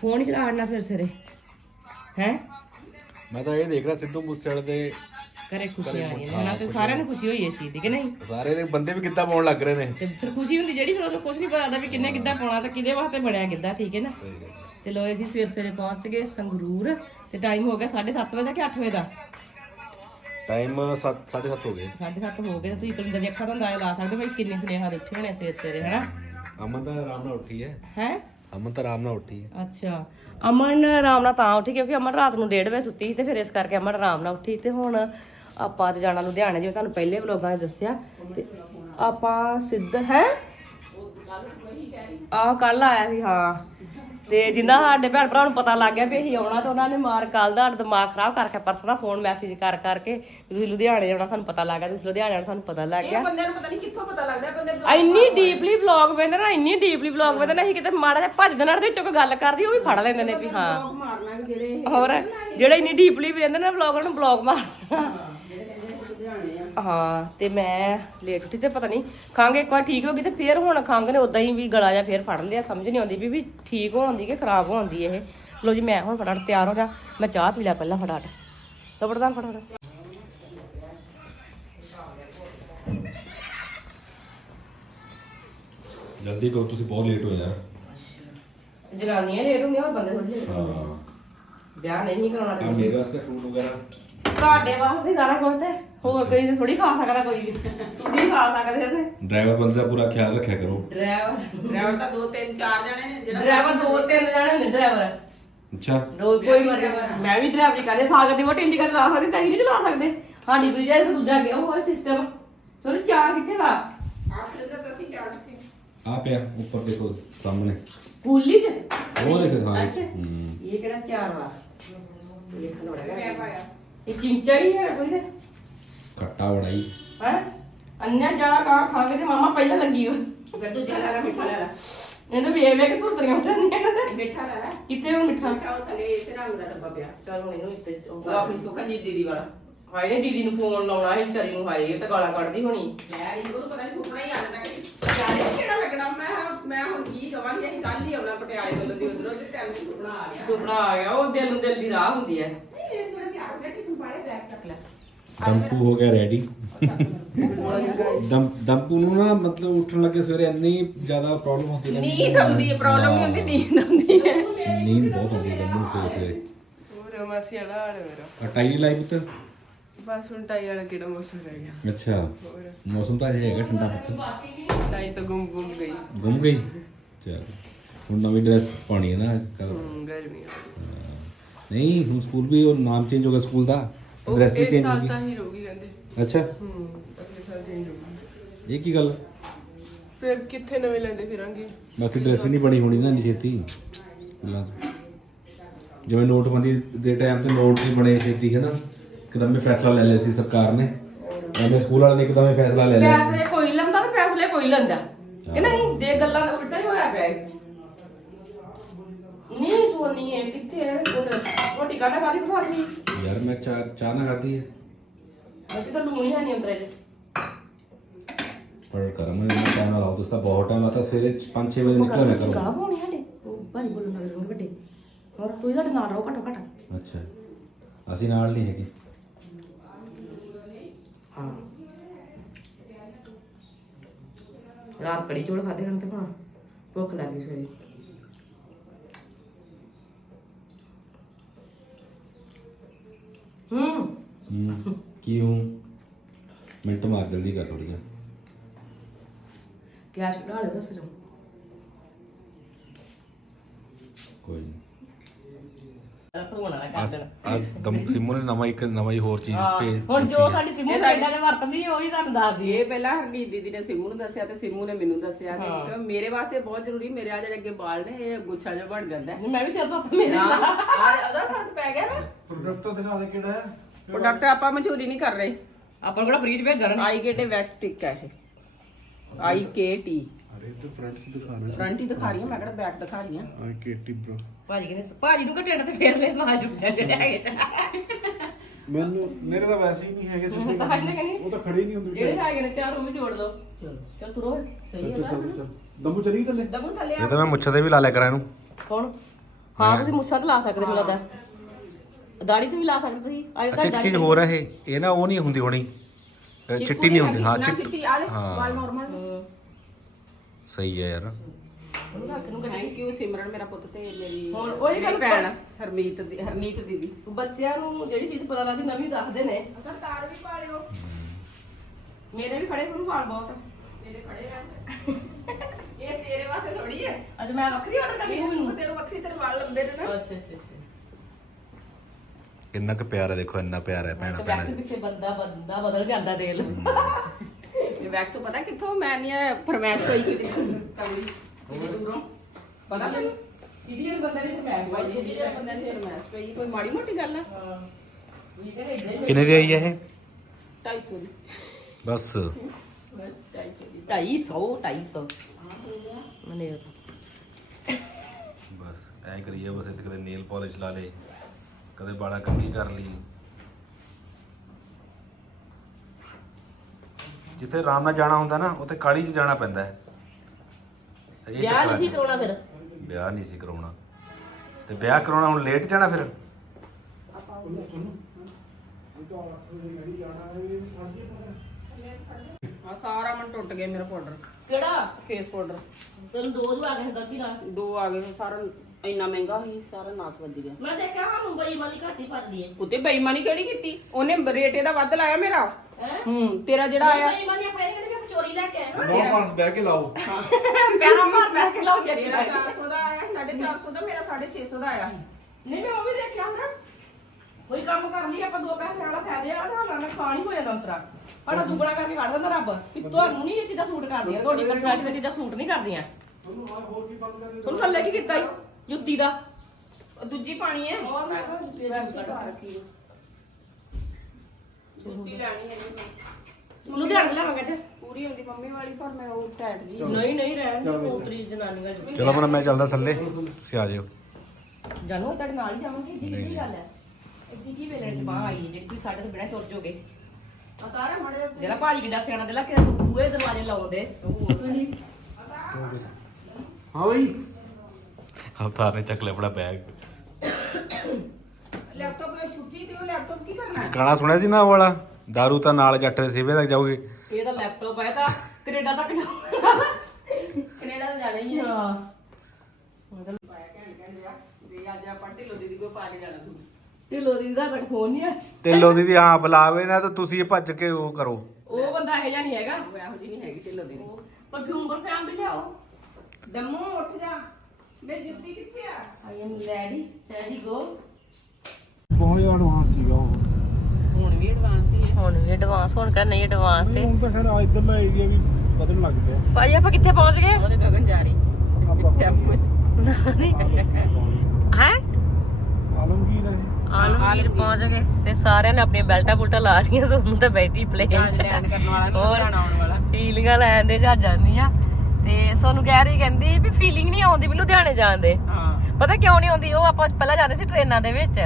Phone ਹੀ ਚਲਾ ਹੜਨਾ ਸਵੇਰੇ ਸਵੇਰੇ ਹੈ? ਮੈਂ ਤਾਂ ਇਹ ਦੇਖ ਰਿਹਾ ਸਿੱਧੂ ਮੂਸੇਵਾਲੇ ਦੇ ਕਰੇ ਖੁਸ਼ੀ ਆ ਰਹੀ ਹੈ ਨਾ ਤੇ ਸਾਰਿਆਂ ਨੂੰ ਖੁਸ਼ੀ ਹੋਈ ਚੀਜ਼ ਦੀ ਕਿ ਨਹੀਂ? ਸਾਰੇ ਦੇ ਬੰਦੇ ਵੀ ਕਿੱਦਾਂ ਪਾਉਣ ਲੱਗ ਰਹੇ ਨੇ। ਤੇ ਫਿਰ ਖੁਸ਼ੀ ਹੁੰਦੀ ਜਿਹੜੀ ਫਿਰ ਉਦੋਂ ਕੁਝ ਨਹੀਂ ਪਤਾ ਵੀ ਕਿੰਨੇ ਕਿੱਦਾਂ ਪਾਉਣਾ ਤੇ ਕਿਹਦੇ ਵਾਸਤੇ ਬਣਿਆ ਕਿੱਦਾਂ ਠੀਕ ਹੈ ਨਾ? ਤੇ ਲੋ ਅਸੀਂ ਸਵੇਰ ਸਵੇਰੇ ਪਹੁੰਚ ਗਏ ਸੰਗਰੂਰ ਤੇ ਟਾਈਮ ਹੋ ਗਿਆ 7:30 ਵਜੇ ਦਾ ਕਿ 8 ਵਜੇ ਦਾ? ਟਾਈਮ 7:30 ਹੋ ਗਏ। 7:30 ਹੋ ਗਏ ਤੇ ਤੁਸੀਂ ਪਿੰਡ ਦੇ ਅੱਖਾਂ ਤੋਂ ਅੰਦਾਜ਼ਾ ਲਾ ਸਕਦੇ ਹੋ ਵੀ ਕਿੰਨੇ ਸੁਨੇਹਾ ਦੇ ਉੱਠੇ ਹੋਣੇ ਸਵੇਰ ਸਵੇਰੇ ਹਨਾ ਅਮਨ ਤਾਂ ਆਰਾਮ ਨਾਲ ਉੱਠੀ ਹੈ। ਹੈ? ਅਮਨ ਤਾਂ ਆਰਾਮ ਨਾਲ ਉੱਠੀ ਹੈ ਅੱਛਾ। ਅਮਨ ਆਰਾਮ ਨਾਲ ਤਾਂ ਉੱਠੀ ਕਿਉਂਕਿ ਅਮਨ ਰਾਤ ਨੂੰ 1:30 ਵਜੇ ਸੁੱਤੀ ਸੀ ਤੇ ਫਿਰ ਇਸ ਕਰਕੇ ਅਮਨ ਆਰਾਮ ਨਾਲ ਉੱਠੀ ਤੇ ਹੁਣ ਆਪਾਂ ਤੇ ਜਾਣਾ ਲੁਧਿਆਣੇ ਜਿਵੇਂ ਤੁਹਾਨੂੰ ਪਹਿਲੇ ਵਲੋਗਾਂ 'ਚ ਦੱਸਿਆ ਤੇ ਆਪਾਂ ਸਿੱਧ ਹੈ? ਆਹ ਕੱਲ ਆਇਆ ਸੀ ਹਾਂ। ਤੇ ਜਿੰਦਾ ਸਾਡੇ ਭੈਣ ਭਰਾ ਨੂੰ ਪਤਾ ਲੱਗ ਗਿਆ ਵੀ ਅਸੀਂ ਆਉਣਾ ਤਾਂ ਉਹਨਾਂ ਨੇ ਮਾਰ ਕੱਲ ਦਾ ਸਾਡਾ ਦਿਮਾਗ ਖਰਾਬ ਕਰਕੇ ਪਰਸੋਂ ਦਾ ਫੋਨ ਮੈਸੇਜ ਕਰ ਕਰਕੇ ਤੁਸੀਂ ਲੁਧਿਆਣੇ ਜਾਣਾ ਤੁਹਾਨੂੰ ਪਤਾ ਲੱਗ ਗਿਆ ਤੁਸੀਂ ਲੁਧਿਆਣੇ ਜਾਣਾ ਤੁਹਾਨੂੰ ਪਤਾ ਲੱਗ ਗਿਆ। ਬੰਦੇ ਨੂੰ ਪਤਾ ਨਹੀਂ ਕਿੱਥੋਂ ਪਤਾ ਲੱਗਦਾ ਬੰਦੇ ਇੰਨੀ ਡੀਪਲੀ ਵਲੌਗ ਵੇਂਦੇ ਨਾ। ਇੰਨੀ ਡੀਪਲੀ ਵਲੌਗ ਵੇਂਦੇ ਨਾ ਅਸੀਂ ਕਿਤੇ ਮਾੜਾ ਜਿਹਾ ਭੱਜ ਦੇਣਾ ਦੇ ਵਿੱਚੋਂ ਕੋਈ ਗੱਲ ਕਰਦੀ ਉਹ ਵੀ ਫੜ ਲੈਂਦੇ ਨੇ ਵੀ ਹਾਂ। ਮਾਰਨਾ ਵੀ ਜਿਹੜੇ ਹੋਰ ਜਿਹੜੇ ਇੰਨੀ ਡੀਪਲੀ ਵੇਂਦੇ ਨੇ ਵਲੌਗ ਨੂੰ ਬਲੌਗ ਮਾਰ। ਹਾਂ ਤੇ ਮੈਂ ਲੇਟ ਉੱਠੀ ਤੇ ਪਤਾ ਨਹੀਂ ਖੰਘ ਇੱਕ ਵਾਰ ਠੀਕ ਹੋ ਗਈ ਤੇ ਫੇਰ ਹੁਣ ਖੰਘ ਨੇ ਉਦਾਂ ਹੀ ਵੀ ਗਲਾ ਜਾ ਫੇਰ ਫੜ ਲਿਆ ਸਮਝ ਨਹੀਂ ਆਉਂਦੀ ਵੀ ਵੀ ਠੀਕ ਹੋਉਂਦੀ ਕਿ ਖਰਾਬ ਹੋਉਂਦੀ ਇਹ। ਲੋ ਜੀ ਮੈਂ ਹੁਣ ਫਟਾਫਟ ਤਿਆਰ ਹੋ ਜਾ ਮੈਂ ਚਾਹ ਪੀ ਲਿਆ ਪਹਿਲਾਂ ਫਟਾਫਟ। ਤਬੜਦਾਰ ਫਟਾਫਟ ਜਲਦੀ ਕਰੋ ਤੁਸੀਂ ਬਹੁਤ ਲੇਟ ਹੋ ਯਾਰ ਜਨਾਨੀਆਂ ਲੇਟ ਹੁੰਦੀਆਂ ਹੋਰ ਬੰਦੇ ਥੋੜੀ ਲੇਟ ਹਾਂ। ਵਿਆਹ ਨਹੀਂ ਕਰਾਉਣਾ ਆ ਮੇਰੇ ਵਾਸਤੇ ਫਰੂਟ ਵਗੈਰਾ। ਤੁਹਾਡੇ ਵਾਸਤੇ ਸਾਰਾ ਕੁਝ ਤੇ। ਹੋਰ ਕੋਈ ਥੋੜੀ ਖਾ ਸਕਦਾ ਕੋਈ। ਵੀ ਤੁਸੀਂ ਖਾ ਸਕਦੇ ਹੋ ਤੇ। ਡਰਾਈਵਰ ਬੰਦੇ ਦਾ ਪੂਰਾ ਖਿਆਲ ਰੱਖਿਆ ਕਰੋ। ਡਰਾਈਵਰ। ਡਰਾਈਵਰ ਤਾਂ ਦੋ ਤਿੰਨ ਚਾਰ ਜਣੇ ਨੇ ਜਿਹੜਾ ਡਰਾਈਵਰ ਦੋ ਤਿੰਨ ਜਣੇ ਨੇ ਡਰਾਈਵਰ। ਅੱਛਾ। ਰੋਜ਼ ਕੋਈ ਮਰਜ਼ੀ ਮੈਂ ਵੀ ਡਰਾਈਵਰੀ ਕਰਦੇ ਸਾਗਰ ਦੀ ਵੋਟ ਇੰਡੀਕਾ ਚਲਾ ਸਕਦੀ ਤਾਂ ਹੀ ਨਹੀਂ ਚਲਾ ਸਕਦੇ। ਸਾਡੀ ਬ੍ਰਿਜਾ ਤੇ ਦੂਜਾ ਗਿਆ ਉਹ ਸਿਸਟਮ ਸੋਰੀ ਚਾਰ ਕਿੱਥੇ ਵਾ? ਆਖਰ ਦਾ ਤਾਂ ਅਸੀਂ ਚਾਰ ਸੀ ਆ ਪਿਆ ਉੱਪਰ ਦੇਖੋ ਸਾਹਮਣੇ। ਪੂਲੀ ਚ? ਉਹ ਦੇਖੋ ਹਾਂ ਅੱਛਾ। ਹੂੰ। ਇਹ ਕਿਹੜਾ ਚਾਰ ਵਾ? ਮੈਂ ਵਾਲਾ ਪਾਇਆ। ਇਹ ਚਿਮਚਾ ਹੀ ਹੈ ਕੋਈ ਤੇ? ਖੱਟਾ ਬੜਾਈ ਹੈ? ਅੰਨਿਆ ਜਾ ਕਾ ਖਾ ਕੇ ਤੇ ਮਾਮਾ ਪਹਿਲਾਂ ਲੱਗੀ ਹੋ ਫਿਰ ਦੂਜਾ ਲੈ ਲੈ ਮਿੱਠਾ ਲੈ ਲੈ। ਇਹ ਤਾਂ ਵੇਖ ਵੇਖ ਤੁਰਤਰੀਆਂ ਉੱਠਣੀਆਂ ਮਿੱਠਾ ਲੈ ਲੈ। ਕਿੱਥੇ ਹੁਣ ਮਿੱਠਾ? ਮਿੱਠਾ ਉਹ ਥੱਲੇ ਇਸੇ ਰੰਗ ਦਾ ਡੱਬਾ ਪਿਆ। ਚਲ ਹੁਣ ਇਹਨੂੰ ਇੱਥੇ ਉਹ। ਆਪਣੀ ਸੁਖਨਜੀਤ ਦੀਦੀ ਵਾਲਾ। ਹਾਏ ਨੇ ਦੀਦੀ ਨੂੰ ਫੋਨ ਲਾਉਣਾ ਸੀ ਵਿਚਾਰੀ ਨੂੰ ਹਾਏ ਇਹ ਤਾਂ ਗਾਲਾਂ ਕੱਢਦੀ ਹੋਣੀ। ਮੈਂ ਨਹੀਂ ਉਹਨੂੰ ਪਤਾ ਨਹੀਂ ਸੁਪਨਾ ਹੀ ਆ ਜਾਂਦਾ ਕਿ ਯਾਰ ਕਿਹੜਾ ਲੱਗਣਾ? ਮੈਂ ਮੈਂ ਹੁਣ ਕੀ ਕਵਾਂਗੀ? ਅਸੀਂ ਕੱਲ ਹੀ ਆਉਣਾ ਪਟਿਆਲੇ ਵੱਲੋਂ ਦੀ ਉਧਰੋਂ ਤੇ ਟਾਈਮ ਸੁਪਨਾ ਆ ਗਿਆ। ਸੁਪਨਾ ਆ ਗਿਆ ਉਹ ਦਿਲ ਨੂੰ ਦਿਲ ਦੀ ਰਾਹ ਹੁੰਦੀ ਹੈ। ਨਹੀਂ ਇਹ ਥੋੜਾ ਪਿਆਰ ਕਰਕੇ ਤੂੰ ਬਾਰੇ ਬੈਗ ਚੱਕ ਲੈ। ਦੰਪੂ ਹੋ ਗਿਆ ਰੈਡੀ ਦੰਪੂ ਨੂੰ ਨਾ ਮਤਲਬ ਉੱਠਣ ਲੱਗੇ ਸਵੇਰੇ ਇੰਨੀ ਜ਼ਿਆਦਾ ਪ੍ਰੋਬਲਮ ਹੁੰਦੀ ਹੈ ਨੀਂਦ ਆਉਂਦੀ ਹੈ ਪ੍ਰੋਬਲਮ ਨਹੀਂ ਹੁੰਦੀ ਨੀਂਦ ਆਉਂਦੀ ਹੈ। ਨੀਂਦ ਬਹੁਤ ਆਉਂਦੀ ਹੈ ਸਵੇਰੇ ਸਵੇਰੇ। ਹੋਰ ਮਾਸੀ ਵਾਲਾ ਹਾਲ ਹੈ ਮੇਰਾ? ਟਾਈ ਨਹੀਂ ਲਾਈ ਪੁੱਤ? ਬਸ ਹੁਣ ਟਾਈ ਵਾਲਾ ਕਿਹੜਾ ਮੌਸਮ ਰਹਿ ਗਿਆ। ਅੱਛਾ ਮੌਸਮ ਤਾਂ ਹੈਗਾ ਠੰਡਾ ਪੁੱਤ। ਟਾਈ ਤਾਂ ਗੁੰਮ ਗੁੰਮ ਗਈ। ਗੁੰਮ ਗਈ? ਚਲ ਹੁਣ ਨਵੀਂ ਡਰੈਸ ਪਾਣੀ ਹੈ ਨਾ ਅੱਜ ਕੱਲ੍ਹ। ਹੂੰ ਗਰਮੀ। ਨਹੀਂ ਹੁਣ ਸਕੂਲ ਵੀ ਉਹ ਨਾਮ ਚੇਂਜ ਹੋ ਗਿਆ ਸਕੂਲ ਦਾ। ਉਹ ਡਰੈਸ ਵੀ ਇਸ ਚੇਂਜ ਹੋ ਸਾਲ ਗਈ। ਤਾਂ ਹੀ ਰਹੂਗੀ ਕਹਿੰਦੇ ਅੱਛਾ। ਹੂੰ ਅਗਲੇ ਸਾਲ ਚੇਂਜ ਹੋਊਗੀ ਇਹ ਕੀ ਗੱਲ? ਫਿਰ ਕਿੱਥੇ ਨਵੇਂ ਲੈਂਦੇ ਫਿਰਾਂਗੇ? ਬਾਕੀ ਡਰੈਸ ਵੀ ਨਹੀਂ ਬਣੀ ਹੋਣੀ ਨਾ ਇੰਨੀ ਛੇਤੀ। 'ਚ। ਜਿਵੇਂ ਨੋਟਬੰਦੀ ਦੇ ਟਾਈਮ ਤੇ ਨੋਟ ਨਹੀਂ ਬਣੇ ਛੇਤੀ ਹੈ ਨਾ ਇੱਕਦਮ ਹੀ ਫੈਸਲਾ ਲੈ ਲਿਆ ਸੀ ਸਰਕਾਰ ਨੇ। ਐਵੇਂ ਸਕੂਲ ਵਾਲਿਆਂ ਨੇ ਇੱਕਦਮ ਹੀ ਫੈਸਲਾ ਲੈ ਲਿਆ। ਪੈਸੇ ਕੋਈ ਲੈਂਦਾ ਤੇ ਫੈਸਲੇ ਕੋਈ ਲੈਂਦਾ। ਕਿ ਨਹੀਂ? ਦੇ ਗੱਲਾਂ ਦਾ ਉਲਟਾ ਹੀ ਹੋਇਆ ਪਿਆ ਹੈ। ਨਹੀਂ ਸੋਨੀ ਹੈ ਕਿੱਥੇ ਹੈ? ਉਹ ਰੋਟੀ ਕਾਹਦਾ ਖਾਦੀ ਖਾਦੀ ਯਾਰ ਮੈਂ ਚਾਹ ਚਾਹ ਨਾ ਖਾਦੀ ਹੈ। ਬਾਕੀ ਤਾਂ ਲੂਣ ਹੀ ਹੈ ਨਹੀਂ ਅੰਤਰੇ ਚ ਪਰ ਕਰ ਮੈਂ ਇਹਨਾਂ ਟਾਈਮ ਨਾਲ ਆਉਂ ਦੋਸਤਾ ਬਹੁਤ ਟਾਈਮ ਲਾਤਾ ਸਵੇਰੇ 5-6 ਵਜੇ ਨਿਕਲਿਆ ਮੈਂ ਗਾਲਾਂ ਘਰੋਂ ਪਾਉਣੀ ਸਾਡੇ। ਉਹ ਭਾਈ ਬੋਲਣ ਲੱਗ ਰਹੇ ਵੱਡੇ। ਹੋਰ ਤੂੰ ਸਾਡੇ ਨਾਲ ਰਹੋ ਘਟੋ ਘਟ। ਅੱਛਾ। ਅਸੀਂ ਨਾਲ ਨਹੀਂ ਹੈਗੇ। ਹਾਂ। ਰਾਤ ਕੜੀ ਚੋਲ ਖਾਦੇ ਹਨ ਤੇ ਭਾਂ ਭੁੱਖ ਲੱਗੀ ਸਵੇਰੇ ਹੂੰ ਹੂੰ ਕੀ ਹੂੰ? ਮਿੰਟ ਮਾਰ ਜਲਦੀ ਕਰ ਥੋੜੀਆਂ ਗੈਸ ਬਣਾ ਲੈ ਬਸ ਜੋ। ਕੋਈ ਨਹੀਂ ਅੱਜ ਅੱਜ ਦਮ ਸਿਮੂ ਨੇ ਨਵਾਂ ਇੱਕ ਨਵਾਂ ਹੀ ਹੋਰ ਚੀਜ਼ ਭੇਜ ਹੁਣ ਜੋ ਸਾਡੀ ਸਿਮੂ ਕੈਨੇਡਾ ਦੇ ਵਰਤਦੀ ਹੈ ਉਹੀ ਤੁਹਾਨੂੰ ਦੱਸ ਦਈਏ। ਇਹ ਪਹਿਲਾਂ ਹਰਨੀਤ ਦੀਦੀ ਨੇ ਸਿਮੂ ਨੂੰ ਦੱਸਿਆ ਤੇ ਸਿਮੂ ਨੇ ਮੈਨੂੰ ਦੱਸਿਆ ਕਿ ਮੇਰੇ ਵਾਸਤੇ ਬਹੁਤ ਜ਼ਰੂਰੀ ਮੇਰੇ ਆ ਜਿਹੜੇ ਅੱਗੇ ਵਾਲ ਨੇ ਇਹ ਗੁੱਛਾ ਜਿਹਾ ਬਣ ਜਾਂਦਾ ਹੈ। ਮੈਂ ਵੀ ਸਿਰ ਤੋਂ ਮੇਰੇ ਨਾ ਆਹ ਉਹਦਾ ਫ਼ਰਕ ਪੈ ਗਿਆ ਨਾ। ਪ੍ਰੋਡਕਟ ਦਿਖਾ ਦੇ ਕਿਹੜਾ ਹੈ। ਪ੍ਰੋਡਕਟ ਆਪਾਂ ਮਸ਼ਹੂਰੀ ਨਹੀਂ ਕਰ ਰਹੇ। ਆਪਾਂ ਨੂੰ ਕਿਹੜਾ ਫ੍ਰੀਜ ਭੇਜਣਾ I K T wax stick ਹੈ ਇਹ। ਆਈ ਕੇ ਟੀ ਅਰੇ ਤੇ ਫਰੰਟ ਦਿਖਾ ਰਹੇ। ਫਰੰਟ ਹੀ ਦਿਖਾ ਰਹੀ ਹਾਂ ਮੈਂ ਕਿਹੜਾ ਬੈਕ ਦਿਖਾ ਰਹੀ ਹਾਂ। ਆ ਕੇਟੀ ਬ్రో ਭਾਜੀ ਕਹਿੰਦੇ ਭਾਜੀ ਨੂੰ ਘਟੇਣ ਤੇ ਫੇਰ ਲੈ ਮਾਜ ਰੁਕ ਜਾ ਜਿਹੜੇ ਹੈਗੇ ਚ। ਮੈਨੂੰ ਮੇਰੇ ਤਾਂ ਵੈਸੇ ਹੀ ਨਹੀਂ ਹੈਗੇ ਸਿੱਧੇ ਤਾਂ ਉਹ ਤਾਂ ਖੜੇ ਹੀ ਨਹੀਂ ਹੁੰਦੇ ਜਿਹੜੇ ਹੈਗੇ ਨੇ ਚਾਰ ਰੂਮ ਜੋੜ ਲਓ ਚਲ ਚਲ ਤੁਰੋ ਸਹੀ ਹੈ ਚੱਲ ਦਮੂ ਚਲੀ। ਥੱਲੇ? ਦਮੂ ਥੱਲੇ ਇਹ ਤਾਂ ਮੈਂ ਮੁੱਛ ਤੇ ਵੀ ਲਾ ਲਿਆ ਕਰਾਂ ਇਹਨੂੰ। ਕੌਣ? ਹਾਂ ਤੁਸੀਂ ਮੁੱਛਾਂ ਤੇ ਲਾ ਸਕਦੇ ਮੈਨੂੰ ਲੱਗਦਾ। ਦਾੜੀ ਤੇ ਵੀ ਲਾ ਸਕਦੇ ਤੁਸੀਂ? ਅੱਜ ਅੱਛਾ ਇੱਕ ਚੀਜ਼ ਹੋਰ ਹੈ ਇਹ। ਇਹ ਨਾ ਉਹ ਨਹੀਂ ਹੁੰਦੀ ਹੋਣੀ। ਅਹ ਚਿੱਟੀ ਨਹੀਂ ਹੁੰਦੀ। ਹਾਂ ਚਿੱਟੀ। ਹਾਂ। ਵਾਲ ਨਾਰਮਲ ਸਹੀ ਹੈ ਯਾਰ। ਥੈਂਕ ਯੂ ਸਿਮਰਨ ਮੇਰਾ ਪੁੱਤ ਤੇ ਮੇਰੀ ਹੁਣ ਉਹੀ ਗੱਲ ਭੈਣ ਹਰਮੀਤ ਦੀ ਹਰਨੀਤ ਦੀਦੀ। ਬੱਚਿਆਂ ਨੂੰ ਜਿਹੜੀ ਚੀਜ਼ ਪਤਾ ਲੱਗਦੀ ਨਵੀਂ ਦੱਸਦੇ ਨੇ। ਅਗਰ ਤਾਰ ਵੀ ਪਾ ਲਿਓ। ਮੇਰੇ ਵੀ ਖੜੇ ਸੁਣ ਵਾਲ ਬਹੁਤ। ਮੇਰੇ ਖੜੇ ਰਹਿ ਇਹ ਤੇਰੇ ਵਾਸਤੇ ਥੋੜੀ ਹੈ। ਅੱਜ ਮੈਂ ਵੱਖਰੀ ਆਰਡਰ ਇਹ ਮੈਨੂੰ ਮੈਨੂੰ ਤੇਰੇ ਵੱਖਰੀ ਤੇਰੇ ਵਾਲ ਲੰਬੇ ਨੇ ਨਾ। ਅੱਛਾ ਅੱਛਾ ਅੱਛਾ। ਕਿੰਨਾ ਕੁ ਪਿਆਰ ਹੈ ਦੇਖੋ ਇੰਨਾ ਪਿਆਰ ਹੈ ਭੈਣਾ ਭੈਣਾ ਵੈਸੇ ਪਿੱਛੇ ਬੰਦਾ ਬੰਦਾ ਬਦਲ ਜਾਂਦਾ ਦਿਲ। ਇਹ ਵੈਕਸ ਪਤਾ ਕਿੱਥੋਂ ਮੈਂ ਨਹੀਂ ਇਹ ਫਰਮੈਸ਼ ਹੋਈ ਕਿਤੇ ਤੌੜੀ ਕਿਤੇ ਦੂਰੋਂ। ਪਤਾ ਤੈਨੂੰ? ਸੀਰੀਅਲ ਬੰਦੇ ਨੇ ਮੈਂ ਭਾਈ ਜੀ ਦੇ ਬੰਦੇ ਸੇ ਫਰਮੈਸ਼ ਪਈ ਕੋਈ ਮਾੜੀ ਮੋਟੀ ਗੱਲ ਆ? ਕਿੰਨੇ ਦੀ ਆਈ ਹੈ ਇਹ 250 ਦੀ। ਬਸ। ਬਸ 250 ਦੀ। 250 250 ਮਨੇ ਬਸ ਐ ਕਰੀਏ ਬਸ ਇੱਥੇ ਕਦੇ ਨੇਲ ਪਾਲਿਸ਼ ਲਾ ਲੇ ਕਦੇ ਬਾਲਾਂ ਕੰਗੀ ਕਰ ਲਈ ਜਿੱਥੇ ਆਰਾਮ ਨਾਲ ਜਾਣਾ ਹੁੰਦਾ ਨਾ ਉੱਥੇ ਕਾਲੀ 'ਚ ਜਾਣਾ ਪੈਂਦਾ ਹੈ। ਇਹ ਵਿਆਹ ਚੱਕਰ ਨਹੀਂ ਸੀ ਹੈ। ਕਰਾਉਣਾ ਫਿਰ? ਵਿਆਹ ਨਹੀਂ ਸੀ ਕਰਾਉਣਾ। ਤੇ ਵਿਆਹ ਕਰਾਉਣਾ ਹੁਣ ਲੇਟ ਜਾਣਾ ਫਿਰ? ਆ ਸਾਰਾ ਮਨ ਟੁੱਟ ਗਿਆ ਮੇਰਾ ਪਾਊਡਰ। ਕਿਹੜਾ? Face powder. ਤੈਨੂੰ ਰੋਜ਼ ਆ ਗਿਆ ਦੱਸ ਨਾ। ਦੋ ਆ ਗਏ ਸਾਰਾ ਇੰਨਾ ਮਹਿੰਗਾ ਸੀ ਸਾਰਾ ਨਾਸ ਵੱਜ ਗਿਆ। ਮੈਂ ਦੇਖਿਆ ਹਾਂ ਮੁੰਬਈ ਵਾਲੀ ਘੱਟ ਹੀ ਫਸਦੀ ਹੈ। ਉੱਤੇ ਬੇਈਮਾਨੀ ਕਿਹੜੀ ਕੀਤੀ? ਉਹਨੇ ਰੇਟ ਇਹਦਾ ਵੱਧ ਲਾਇਆ ਮੇਰਾ। ਹੈ? ਹੂੰ ਤੇਰਾ ਜਿਹੜਾ ਆਇਆ। ਬੇਈਮਾਨੀ ਆਪਾਂ ਇਹ ਕਹਿੰਦੇ ਕਿ ਚੋਰੀ ਲੈ ਕੇ ਆਏ ਹਾਂ। ਨੌ ਪਾਸ ਬਹਿ ਕੇ ਲਾਓ। ਪੈਰਾ ਮਾਰ ਬੈਠ ਕੇ ਲਾਓ। ਛੇਤੀ ਤੇਰਾ 400 ਦਾ ਆਇਆ 450 ਦਾ ਮੇਰਾ 650 ਦਾ ਆਇਆ ਨਹੀਂ ਮੈਂ ਉਹ ਵੀ ਦੇਖਿਆ ਨਾ। ਕੋਈ ਕੰਮ ਕਰ ਲਈ ਆਪਾਂ ਦੋ ਪੈਸੇ ਵਾਲਾ ਫਾਇਦੇ ਆ ਹਾਲਾਂ ਨਾਲ ਖਾਣ ਹੀ ਹੋ ਜਾਂਦਾ ਉਤਰਾ ਸਾਡਾ ਦੁਗਣਾ ਕਰਕੇ ਕੱਢ ਦਿੰਦਾ ਰੱਬ। ਕਿ ਤੁਹਾਨੂੰ ਨਹੀਂ ਇਹ ਚੀਜ਼ਾਂ ਸੂਟ ਕਰਦੀਆਂ ਤੁਹਾਡੀ ਪਰਸਨੈਲਿਟੀ ਵਿੱਚ ਚੀਜ਼ਾਂ ਸੂਟ ਨਹੀਂ ਕਰਦੀਆਂ। ਤੁਹਾਨੂੰ ਥੱਲੇ ਕੀ ਕੀਤਾ ਈ? ਜੁੱਤੀ ਦਾ। ਉਹ ਦੂਜੀ ਪਾਣੀ ਹੈ। ਹੋਰ ਮੈਂ ਕਿਹਾ ਜੁੱਤੀ ਦਾ ਕੱਢ ਰੱਖੀ ਜੁੱਤੀ ਲੈਣੀ ਹੈ ਜੀ। ਲੁਧਿਆਣੇ ਲਾਵਾਂਗੇ ਤੇ ਪੂਰੀ ਹੁੰਦੀ ਮੰਮੀ ਵਾਲੀ ਪਰ ਮੈਂ ਉਹ ਟੈਟ ਜੀ ਨਹੀਂ ਨਹੀਂ ਰਹਿਣ ਦੇ ਪੋਤਰੀ ਜਨਾਨੀਆਂ ਜੁੱਤੀ ਚਲੋ ਹੁਣ ਮੈਂ ਚੱਲਦਾ ਥੱਲੇ ਤੁਸੀਂ ਆ ਜਿਓ ਜਾਨੂ ਤੁਹਾਡੇ ਨਾਲ ਹੀ ਜਾਵਾਂਗੀ ਦੀ ਕੀ ਗੱਲ ਹੈ। ਇੱਦੀ ਕੀ ਵੇਲੇ ਚ ਬਾਹ ਆਈ ਹੈ ਜਿਹੜੀ ਤੁਸੀਂ ਸਾਡੇ ਤੋਂ ਬਿਨਾਂ ਤੁਰ ਜੋਗੇ ਅਤਾਰੇ ਮੜੇ ਜਿਹੜਾ ਭਾਜੀ ਕਿੱਡਾ ਸਿਆਣਾ ਦੇ ਲਾ ਕੇ ਬੂਹੇ ਦਰਵਾਜ਼ੇ ਲਾਉਂਦੇ। ਤੁਸੀਂ ਹਾਂ ਬਈ। ਹਫਤਾਰ ਨੇ ਚੱਕ ਲਿਆ ਬੜਾ ਬੈਗ ਲੈਪਟਾਪ ਵਿੱਚ ਛੁੱਟੀ ਤੇ ਉਹ ਲੈਪਟਾਪ ਕੀ ਕਰਨਾ ਹੈ? ਗਾਣਾ ਸੁਣਿਆ ਸੀ ਨਾ ਉਹ ਵਾਲਾ? दारू ਤਾਂ ਨਾਲ ਜੱਟ ਦੇ ਸਿਵੇ ਤੱਕ ਜਾਓਗੇ ਇਹ ਤਾਂ ਲੈਪਟਾਪ ਹੈ ਤਾਂ ਕੈਨੇਡਾ ਤੱਕ ਜਾਊਗਾ ਕੈਨੇਡਾ ਤਾਂ ਜਾਣਾ ਹੀ ਹੈ। ਹਾਂ। ਪਾਇਆ ਕਹਿਣ ਕਹਿੰਦੇ ਆ ਵੀ ਅੱਜ ਆਪਾਂ ਢਿੱਲੋ ਦੀਦੀ ਕੋਲ ਪਾ ਕੇ ਜਾਣਾ ਸੂਟ ਢਿੱਲੋ ਦੀ ਦਾ ਤੱਕ ਫੋਨ ਨਹੀਂ ਹੈ। ਢਿੱਲੋਂ ਦੀ ਦੀ ਹਾਂ ਬੁਲਾਵੇ ਨਾ ਤਾਂ ਤੁਸੀਂ ਭੱਜ ਕੇ ਉਹ ਕਰੋ। ਉਹ ਬੰਦਾ ਇਹੋ ਜਿਹਾ ਨਹੀਂ ਹੈਗਾ। ਉਹ ਇਹੋ ਜਿਹੀ ਨਹੀਂ ਹੈਗੀ ਢਿੱਲੋ ਦੀਦੀ। ਪਰਫਿਊਮ ਪਰਫਿਊਮ ਵੀ ਲਿਆਓ। ਦਮੂ ਉੱਠ ਜਾ। ਮੇਰੀ ਜੁੱਤੀ ਕਿੱਥੇ ਆ? I am ready steady go. ਬਹੁਤ ਜ਼ਿਆਦਾ ਐਡਵਾਂਸ ਸੀਗਾ ਉਹ। ਹੁਣ ਵੀ ਐਡਵਾਂਸ ਹੀ ਹੈ ਹੁਣ ਵੀ ਐਡਵਾਂਸ ਹੁਣ ਕਰ ਨਹੀਂ ਐਡਵਾਂਸ ਤੇ। ਹੁਣ ਤਾਂ ਖੈਰ ਆ ਇਧਰਲਾ ਏਰੀਆ ਵੀ ਬਦਲਣ ਲੱਗ ਪਿਆ। ਭਾਈ ਆਪਾਂ ਕਿੱਥੇ ਪਹੁੰਚ ਗਏ? ਉਹਦੇ ਗਗਨ ਜਾ ਰਹੀ ਆਪਾਂ ਟੈਂਪੂ ਵਿੱਚ ਹੈ? ਆਲਮਗੀਰ ਹੈ। ਆਲਮਗੀਰ ਪਹੁੰਚ ਗਏ ਤੇ ਸਾਰਿਆਂ ਨੇ ਆਪਣੀਆਂ ਬੈਲਟਾਂ ਬੁਲਟਾਂ ਲਾ ਲਈਆਂ ਸੋਨੂੰ ਤਾਂ ਬੈਠੀ ਪਲੇਨ ਚ। ਲੈਂਡ ਕਰਨ ਵਾਲਾ ਨਹੀਂ ਲੁਧਿਆਣਾ ਆਉਣ ਵਾਲਾ। ਫੀਲਿੰਗਾਂ ਲੈਣ ਦੇ ਜਹਾਜ਼ਾਂ ਦੀਆਂ ਤੇ ਸੋਨੂੰ ਕਹਿ ਰਹੀ ਕਹਿੰਦੀ ਵੀ ਫੀਲਿੰਗ ਨਹੀਂ ਆਉਂਦੀ ਵੀ ਲੁਧਿਆਣੇ ਜਾਣ ਦੇ। ਹਾਂ। ਪਤਾ ਕਿਉਂ ਨਹੀਂ ਆਉਂਦੀ? ਉਹ ਆਪਾਂ ਪਹਿਲਾਂ ਜਾਂਦੇ ਸੀ ਟ੍ਰੇਨਾਂ ਦੇ ਵਿੱਚ।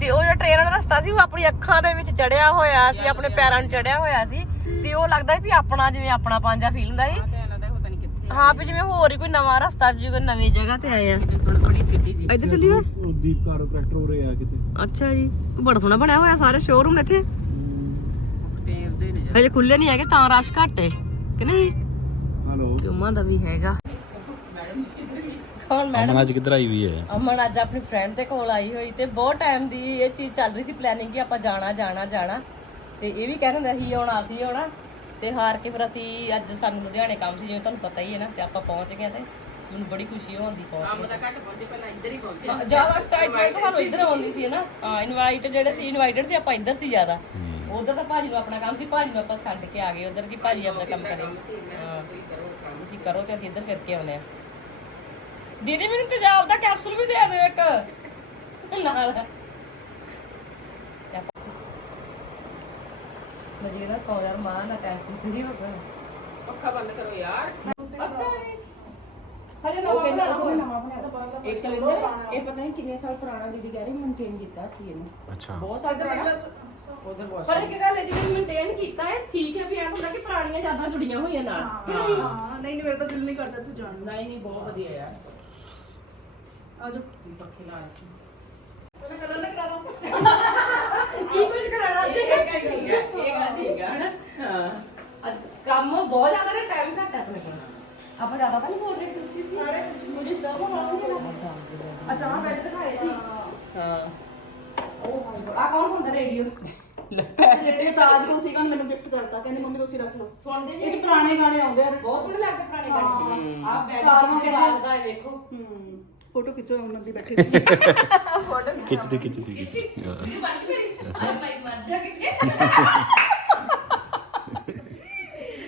ਤੇ ਉਹ ਜਿਹੜਾ ਟ੍ਰੇਨ ਵਾਲਾ ਰਸਤਾ ਸੀ ਉਹ ਆਪਣੀ ਅੱਖਾਂ ਦੇ ਵਿੱਚ ਚੜਿਆ ਹੋਇਆ ਸੀ ਆਪਣੇ ਪੈਰਾਂ ਨੂੰ ਚੜਿਆ ਹੋਇਆ ਸੀ। ਤੇ ਉਹ ਲੱਗਦਾ ਵੀ ਆਪਣਾ ਜਿਵੇਂ ਆਪਣਾ ਪੰਜਾ ਫੀਲ ਹੁੰਦਾ ਸੀ। ਹਾਂ ਵੀ ਜਿਵੇਂ ਹੋਰ ਹੀ ਕੋਈ ਨਵਾਂ ਰਸਤਾ ਜੀ ਕੋਈ ਨਵੀਂ ਜਗ੍ਹਾ ਤੇ ਆਏ ਆ। ਇੱਧਰ ਚੱਲੀਏ। ਉਹ ਦੀਪਕਾਰ ਕਰੈਕਟਰ ਹੋ ਰਿਹਾ ਕਿਤੇ। ਅੱਛਾ ਜੀ ਬੜਾ ਸੋਹਣਾ ਬਣਿਆ ਹੋਇਆ ਸਾਰੇ ਸ਼ੋਰੂਮ ਇੱਥੇ। ਪੇਰ ਦੇ ਨੇ ਹਜੇ ਖੁੱਲੇ ਨਹੀਂ ਹੈਗੇ ਤਾਂ ਰਸ਼ ਘੱਟ ਕਿ ਨਹੀਂ? ਹਲੋ। ਜੁਮਾ ਦਾ ਵੀ ਹੈਗਾ। ਕੌਣ ਮੈਡਮ? ਅਮਨ ਅੱਜ ਕਿੱਧਰ ਆਈ ਹੋਈ ਹੈ? ਅਮਨ ਅੱਜ ਆਪਣੀ ਫਰੈਂਡ ਦੇ ਕੋਲ ਆਈ ਹੋਈ ਤੇ ਬਹੁਤ ਟਾਈਮ ਦੀ ਇਹ ਚੀਜ਼ ਚੱਲ ਰਹੀ ਸੀ ਪਲੈਨਿੰਗ ਕਿ ਆਪਾਂ ਜਾਣਾ ਜਾਣਾ ਜਾਣਾ। ਤੇ ਇਹ ਵੀ ਕਹਿੰਦੇ ਹੁੰਦੇ ਸੀ ਆਉਣਾ ਸੀ ਆਉਣਾ। ਤੇ ਹਾਰ ਕੇ ਫਿਰ ਅਸੀਂ ਅੱਜ ਸਾਨੂੰ ਲੁਧਿਆਣੇ ਕੰਮ ਸੀ ਜਿਵੇਂ ਤੁਹਾਨੂੰ ਪਤਾ ਹੀ ਹੈ ਨਾ ਤੇ ਆਪਾਂ ਪਹੁੰਚ ਗਏ ਤੇ ਮੈਨੂੰ ਬੜੀ ਖੁਸ਼ੀ ਹੋਣ ਦੀ ਪਹੁੰਚ ਦਾ ਘੱਟ ਪਹੁੰਚੇ ਪਹਿਲਾਂ ਇੱਧਰ ਹੀ ਪਹੁੰਚੇ। ਜ਼ਿਆਦਾ ਐਕਸਾਈਟਮੈਂਟ ਤੁਹਾਨੂੰ ਇੱਧਰ ਆਉਂਦੀ ਸੀ ਨਾ? ਹਾਂ ਇਨਵਾਈਟ ਜਿਹੜੇ ਸੀ ਇਨਵਾਈਟਡ ਸੀ ਆਪਾਂ ਇੱਧਰ ਸੀ ਜ਼ਿਆਦਾ। ਉਧਰ ਤਾਂ ਭਾਜੀ ਨੂੰ ਆਪਣਾ ਕੰਮ ਸੀ ਭਾਜੀ ਨੂੰ ਆਪਾਂ ਛੱਡ ਕੇ ਆ ਗਏ ਉਧਰ ਕਿ ਭਾਜੀ ਆਪਣਾ ਕੰਮ ਕਰੇ। ਹਾਂ। ਤੁਸੀਂ ਕਰੋ ਤੇ ਅਸੀਂ ਇੱਧਰ ਫਿਰ ਕੇ ਆਉਨੇ ਆ ਦੀਦੀ ਮੈਨੂੰ ਤੇਜ਼ਾਬ ਦਾ ਕੈਪਸੂਲ ਵੀ ਦੇ ਦਿਓ ਇੱਕ। ਨਾਲ। ਮਜੀ ਦਾ ਸੌ ਯਾਰ ਮਾਂ ਨਾ ਟੈਨਸ਼ਨ ਫਰੀ ਹੋ ਗਿਆ ਪੱਖਾ ਬੰਦ ਕਰੋ ਯਾਰ। ਅੱਛਾ ਹਜੇ ਉਹ ਕਹਿੰਦਾ ਨਵਾਂ ਉਹ ਨਵਾਂ ਬਣਿਆ ਤਾਂ ਬਾਹਰ ਦਾ ਇੱਕ ਸਿਲੰਡਰ ਇਹ ਪਤਾ ਨਹੀਂ ਕਿੰਨੇ ਸਾਲ ਪੁਰਾਣਾ ਦੀਦੀ ਕਹਿ ਰਹੀ ਮੇਨਟੇਨ ਕੀਤਾ ਸੀ ਇਹਨੂੰ। ਅੱਛਾ। ਬਹੁਤ ਸਾਲ ਪੁਰਾਣਾ। ਉਧਰ ਵਾਸ਼ ਪਰ ਇੱਕ ਗੱਲ ਹੈ ਜਿਵੇਂ ਮੇਨਟੇਨ ਕੀਤਾ ਹੈ ਠੀਕ ਹੈ ਵੀ ਐਂ ਹੁੰਦਾ ਕਿ ਪੁਰਾਣੀਆਂ ਯਾਦਾਂ ਜੁੜੀਆਂ ਹੋਈਆਂ ਨਾਲ। ਕਿ ਨਹੀਂ? ਹਾਂ। ਨਹੀਂ ਨਹੀਂ ਮੇਰਾ ਤਾਂ ਦਿਲ ਨਹੀਂ ਕਰਦਾ ਤੂੰ ਜਾਣ ਨੂੰ। ਨਹੀਂ ਨਹੀਂ ਬਹੁਤ ਵਧੀਆ ਯਾਰ। ਆਜੋ ਪੱਖੇ ਲਾ ਰੱਖੀ? ਪਹਿਲਾਂ ਕਲਰ ਨਾ ਕਰਾ ਦੋ। ਕੀ ਕੁਝ ਕਰਾਣਾ ਇਹ ਗੱਲ ਠੀਕ ਹੈ ਇਹ ਗੱਲ ਠੀਕ ਹੈ ਹਨਾ? ਹਾਂ। ਅੱਜ ਕੰਮ ਬਹੁਤ ਜ਼ਿਆਦਾ ਨੇ ਟਾਈਮ ਘੱਟ ਹੈ ਆਪਣੇ ਕੋਲ। ਆਪਾਂ ਜ਼ਿਆਦਾ ਤਾਂ ਨਹੀਂ ਬੋਲ ਰਹੇ ਕੁਝ ਚੀਜ਼। ਸਾਰੇ ਕੁਝ ਡਿਸਟਰਬ ਹੋਣਾ ਨਹੀਂ ਨਾ ਅੱਛਾ ਆ ਬੈਠ ਦਿਖਾਏ ਸੀ। ਹਾਂ। ਉਹ ਆ ਕੌਣ ਹੁੰਦਾ ਰੇਡੀਓ ਜਿਹੜੇ ਤਾਜ ਕੋਲ ਸੀਗਾ ਮੈਨੂੰ ਗਿਫਟ ਕਰਤਾ। ਕਹਿੰਦੇ ਮੰਮੀ ਤੁਸੀਂ ਰੱਖ ਲਓ। ਸੁਣਦੇ ਇਹ ਚ ਪੁਰਾਣੇ ਗਾਣੇ ਆਉਂਦੇ ਆ। ਬਹੁਤ ਸੋਹਣੇ ਲੱਗਦੇ ਪੁਰਾਣੇ ਗਾਣੇ। ਆ ਬੈਠ ਕੇ ਵੇਖੋ। ਹੂੰ। ਫੋਟੋ ਖਿੱਚੋ ਉਹਨਾਂ ਦੀ ਬੈਠੀ ਖਿੱਚਦੇ ਖਿੱਚਦੇ ਖਿੱਚਦੇ। ਵੀਡੀਓ ਬਣ ਗਈ ਮੇਰੀ ਅਰੇ ਭਾਈ ਮਰ ਜਾ ਕਿੱਥੇ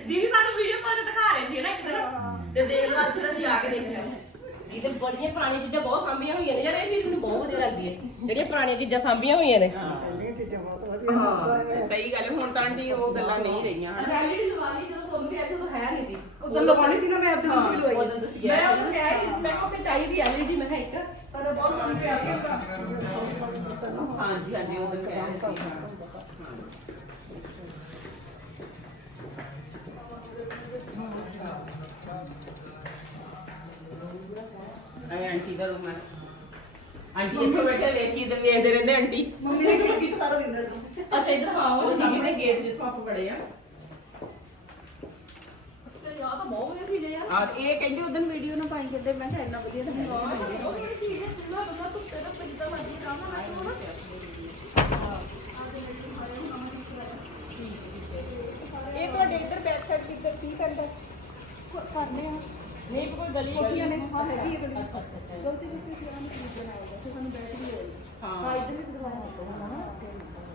ਦੀਦੀ ਸਾਨੂੰ ਵੀਡੀਓ ਕਾਲ ਤੇ ਦਿਖਾ ਰਹੇ ਸੀ ਨਾ ਇੱਕ ਦਿਨ ਤੇ ਦੇਖ ਲਓ ਅੱਜ ਫਿਰ ਅਸੀਂ ਆ ਕੇ ਦੇਖਿਆ ਇਹ ਤੇ ਬੜੀਆਂ ਪੁਰਾਣੀਆਂ ਚੀਜ਼ਾਂ ਬਹੁਤ ਸਾਂਭੀਆਂ ਹੋਈਆਂ ਨੇ ਯਾਰ ਇਹ ਚੀਜ਼ ਮੈਨੂੰ ਬਹੁਤ ਵਧੀਆ ਲੱਗਦੀ ਹੈ। ਜਿਹੜੀਆਂ ਪੁਰਾਣੀਆਂ ਚੀਜ਼ਾਂ ਸਾਂਭੀਆਂ ਹੋਈਆਂ ਨੇ। ਸਹੀ ਗੱਲ ਹੈ, ਹੁਣ ਤਾਂ ਆਂਟੀ ਉਹ ਗੱਲਾਂ ਨਹੀਂ ਰਹੀਆਂ। ਹਨਾ ਜਿਹੜੀ ਲਵਾਲੀ ਜਦੋਂ ਸੁਣ ਪਿਆ ਸੀ ਉਦੋਂ ਹੈ ਨਹੀਂ ਸੀ। ਉਦੋਂ ਲਗਵਾਉਣੀ ਸੀ ਨਾ ਮੈਂ ਆਪਦੇ ਵਿੱਚ ਵੀ ਲਵਾਈ। ਉਦੋਂ ਤੁਸੀਂ ਮੈਂ ਉਹਨੂੰ ਕਿਹਾ ਸੀ ਮੈਂ ਕੋਲ ਤੇ ਚਾਹੀਦੀ ਐਲਈਡੀ ਮੈਂ ਕਿਹਾ ਇੱਕ ਪਰ ਉਹ ਬਹੁਤ ਮੰਗੇ ਆ ਹਾਂਜੀ ਹਾਂਜੀ ਉਹ ਤਾਂ ਕਹਿ ਰਹੇ ਸੀ ਆਏ ਆਂਟੀ ਦਾ ਰੂਮ ਹੈ। ਆਂਟੀ ਇੱਥੇ ਬੈਠੇ ਵੇਖੀ ਤੇ ਵੇਖਦੇ ਰਹਿੰਦੇ ਆਂਟੀ। ਮੰਮੀ ਨੇ ਕਿਹਾ ਸਾਰਾ ਦਿਨ ਰਹਿਣਾ ਅੱਛਾ ਇੱਧਰ ਹਾਂ ਉਹ ਸਾਹਮਣੇ ਗੇਟ ਜਿੱਥੋਂ ਆਪਾਂ ਬੜੇ ਆ। ਆ। ਇਹ ਕਹਿੰਦੇ ਉਦੋਂ ਵੀਡੀਓ ਨਾ ਪਾਈ ਜਾਂਦੇ ਮੈਂ ਕਿਹਾ ਇੰਨਾ ਵਧੀਆ ਤਾਂ ਹੈ ਨਹੀਂ ਇਹ ਤੁਹਾਡੇ ਇੱਧਰ ਬੈਕ ਸਾਈਡ ਕਿੱਧਰ ਕੀ ਕਰਦਾ ਕਰਨੇ ਆ। ਨਹੀਂ ਕੋਈ ਗਲੀ ਕੋਠੀਆਂ ਨੇ ਹਾਂ ਹੈਗੀ ਹੈ ਗਲੀ ਅੱਛਾ ਅੱਛਾ ਅੱਛਾ ਗਲਤੀ ਕੀਤੀ ਸੀ ਉਹਨਾਂ ਨੇ ਖਰੀਦਣਾ ਆਏਗਾ ਫਿਰ ਸਾਨੂੰ ਬੈਠ ਵੀ ਹੋਏਗੀ ਹਾਂ ਇੱਧਰ ਵੀ ਕਰਵਾਇਆ ਹੋਊਗਾ ਨਾ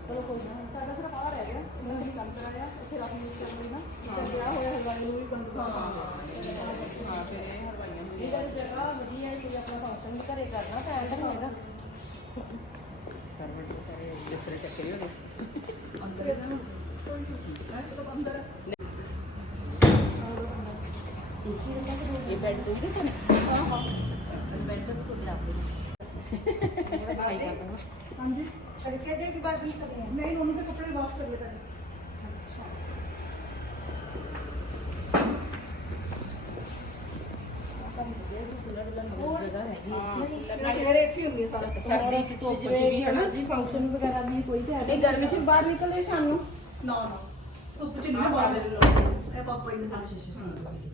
ਚਲੋ ਕੋਈ ਨਾ ਸਾਡਾ ਸਿਰਫ ਆ ਰਹਿ ਗਿਆ ਇਹਨਾਂ ਨੇ ਕੰਮ ਕਰਾਇਆ ਉੱਥੇ ਰੱਖ ਯੂਜ਼ ਕਰਨ ਲਈ ਨਾ ਤੇ ਵਿਆਹ ਹੋਇਆ ਹਲਵਾਈ ਨੂੰ ਵੀ ਬੰਦ ਕਰਨਾ ਇਹ ਵਾਲੀ ਜਗ੍ਹਾ ਵਧੀਆ ਹੈ ਕੋਈ ਆਪਣਾ ਫੰਕਸ਼ਨ ਘਰੇ ਕਰਨਾ ਤਾਂ ਐਂ ਤਾਂ ਨਹੀਂ ਹੈਗਾ ਸਰਵਰ ਸਾਰੇ ਜਿਸ ਤਰ੍ਹਾਂ ਚੱਕੇ ਹੋਣੇ ਅੰਦਰ ਇਹਨਾਂ ਨੂੰ ਕੋਈ ਮੈਂ ਚਲੋ ਅੰਦਰ ਇਹ ਬੈੱਡ ਦੇ ਦੇ ਤਨੇ ਹਾਂ ਹਾਂ ਬੈੱਡ ਤੇ ਤੋਂ ਲੱਗ ਗਈ ਭਾਈ ਕਰਦਾ ਹਾਂਜੀ ਤੜਕੇ ਜੇ ਕੀ ਬਾਤ ਨਹੀਂ ਕਰ ਰਹੇ ਨਹੀਂ ਉਹਨੂੰ ਤੇ ਕੱਪੜੇ ਵਾਸ਼ ਕਰੀਏ ਤਾਂ ਜਗ੍ਹਾ ਹੈਗੀ ਨਹੀਂ ਸਵੇਰੇ ਇੱਥੇ ਹੀ ਹੁੰਦੀ ਹੈ ਸਾਰਾ ਸਰਦੀ ਚ ਧੁੱਪ ਚ ਵੀ ਹਨਾ ਜੀ ਫੰਕਸ਼ਨ ਵਗੈਰਾ ਦੀ ਕੋਈ ਤੇ ਨਹੀਂ ਗਰਮੀ ਚ ਬਾਹਰ ਨਿਕਲਦੇ ਸ਼ਾਮ ਨੂੰ ਨਾ ਨਾ ਧੁੱਪ ਚ ਨਹੀਂ ਬਾਹਰ ਇਹ ਪਾਪਾ ਹੀ ਨੇ ਸਾਡੀ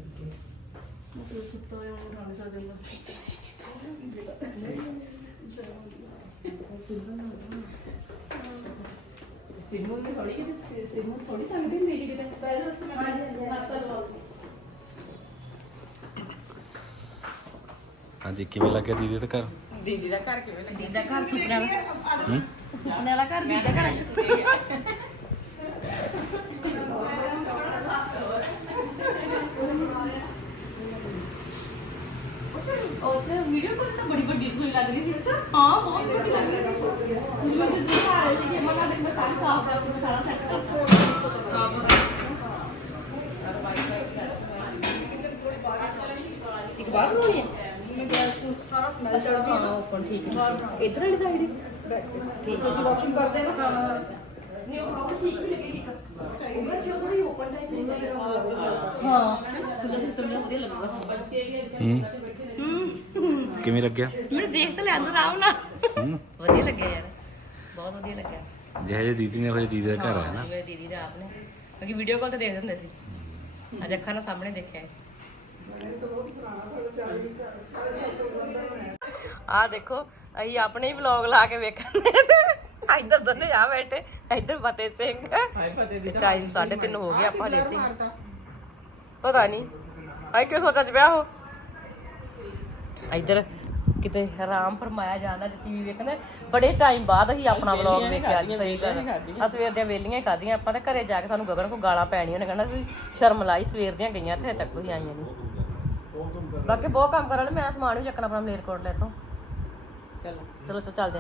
ਮਤਲਬ ਸੁੱਤਾ ਹੋਇਆ ਉਹ ਖਾਣੇ ਸਾਡੇ ਨਾਲ ਸਿੰਮੂ ਨੇ ਥੋੜੀ ਕਿ ਸਿੰਮੂ ਥੋੜੀ ਸੰਗਦੀ ਜੀ ਕਿਤੇ ਪਹਿਲਾਂ ਤਾਂ ਮੈਂ ਨਕਸ਼ਾ ਲਵਾ ਹਾਂਜੀ ਕਿਵੇਂ ਲੱਗਿਆ ਦੀਦੀ ਦੇ ਘਰ? ਦੀਦੀ ਦਾ ਘਰ ਕਿਵੇਂ ਲੱਗੀ ਦਾ ਘਰ ਸੁਪਨੇ ਵਾਲਾ। ਸੁਪਨੇ ਵਾਲਾ ਘਰ ਦੀ ਦਾ ਘਰ। ਵੀਡੀਓ ਕੋਲ ਤਾਂ ਬੜੀ ਵੱਡੀ ਰਸੋਈ ਲੱਗ ਰਹੀ ਸੀ। ਅੱਛਾ ਹਾਂ ਬਹੁਤ ਵੱਡੀ ਲੱਗ ਰਹੀ ਸੀ। ਮੈਂ ਜਦੋਂ ਦਿਖਾ ਰਹੀ ਸੀ ਕਿ ਮੈਂ ਕਹਿੰਦਾ ਮੈਂ ਸਾਰੀ ਸਾਫ਼ ਕਰਕੇ ਮੈਂ ਸਾਰਾ ਸੈੱਟ ਕਰਤਾ ਇੱਕ ਬਾਹਰ ਨੂੰ ਹੋਣੀ ਹੈ? ਨੂੰ ਸਾਰਾ ਸਮੈਲ ਚੜਦੀ ਹੈ ਹਾਂ ਓਪਨ ਠੀਕ ਹੈ। ਇਧਰ ਵਾਲੀ ਸਾਈਡ ਠੀਕ ਹੈ। ਤੁਸੀਂ ਵਾਸ਼ਿੰਗ ਕਰਦੇ ਨਾ ਨਹੀਂ ਉਹ ਬਹੁਤ ਠੀਕ ਵੀ ਲੱਗੇਗੀ। ਉਹਨਾਂ ਚ ਉਹਦਾ ਵੀ ਓਪਨ ਟਾਈਪ ਹੁੰਦਾ। ਹੈ। ਹਾਂ ਸਿਸਟਮ ਜਿਹਾ ਵਧੀਆ ਲੱਗੂਗਾ ਕਿਵੇਂ ਲੱਗਿਆ? ਮੈਨੂੰ ਦੇਖ ਤਾਂ ਲੈਂਦਾ ਆਰਾਮ ਨਾਲ। ਵਧੀਆ ਲੱਗਿਆ ਯਾਰ। ਬਹੁਤ ਵਧੀਆ ਲੱਗਿਆ। ਜਿਹੇ ਜਿਹੇ ਦੀਦੀ ਨੇ ਜਿਹੇ ਦੀਦੀ ਦਾ ਘਰ ਹੈ ਨਾ ਮੇਰੇ ਦੀਦੀ ਦਾ ਆਪਨੇ ਕਿਉਂਕਿ ਵੀਡੀਓ ਕਾਲ ਤੇ ਦੇਖਦੇ ਹੁੰਦੇ ਸੀ। ਅੱਜ ਅੱਖਾਂ ਨਾਲ ਸਾਹਮਣੇ ਦੇਖਿਆ ਆ ਦੇਖੋ ਅਸੀਂ ਆਪਣੇ ਹੀ ਵਲੌਗ ਲਾ ਕੇ ਵੇਖਣ ਇੱਧਰ ਦੋਨੇ ਆ ਬੈਠੇ ਇੱਧਰ ਫਤਿਹ ਸਿੰਘ। ਤੇ ਟਾਈਮ 3:30 ਹੋ ਗਿਆ ਆਪਾਂ ਇੱਥੇ ਪਤਾ ਨਹੀਂ। ਆਈ ਕਿਉਂ ਸੋਚਾਂ ਚ ਹੋ? ਇੱਧਰ ਕਿਤੇ ਆਰਾਮ ਫਰਮਾਇਆ ਜਾਂਦਾ ਜੇ ਟੀਵੀ ਵੇਖਣਾ ਬੜੇ ਟਾਈਮ ਬਾਅਦ ਅਸੀਂ ਆਪਣਾ ਵਲੌਗ ਵੇਖਿਆ ਅੱਜ ਸਹੀ ਗੱਲ। ਆ ਸਵੇਰ ਦੀਆਂ ਵੇਲੀਆਂ ਖਾਧੀਆਂ ਆਪਾਂ ਤੇ ਘਰੇ ਜਾ ਕੇ ਸਾਨੂੰ ਗਗਨ ਕੋ ਗਾਲਾਂ ਪੈਣੀਆਂ ਨੇ ਕਹਿੰਦਾ ਵੀ ਸ਼ਰਮ ਲਾਈ ਸਵੇਰ ਦੀਆਂ ਗਈਆਂ ਤੇ ਹਜੇ ਤੱਕ ਕੋਈ ਆਈਆਂ ਨਹੀਂ। ਬਾਕੀ ਬਹੁਤ ਕੰਮ ਕਰਨ ਮੈਂ ਸਮਾਨ ਵੀ ਚੱਕਣਾ ਆਪਣਾ ਮਲੇਰਕੋਟ ਲੈ ਤੋਂ। ਚਲੋ। ਚਲੋ ਚਲੋ ਚੱਲਦੇ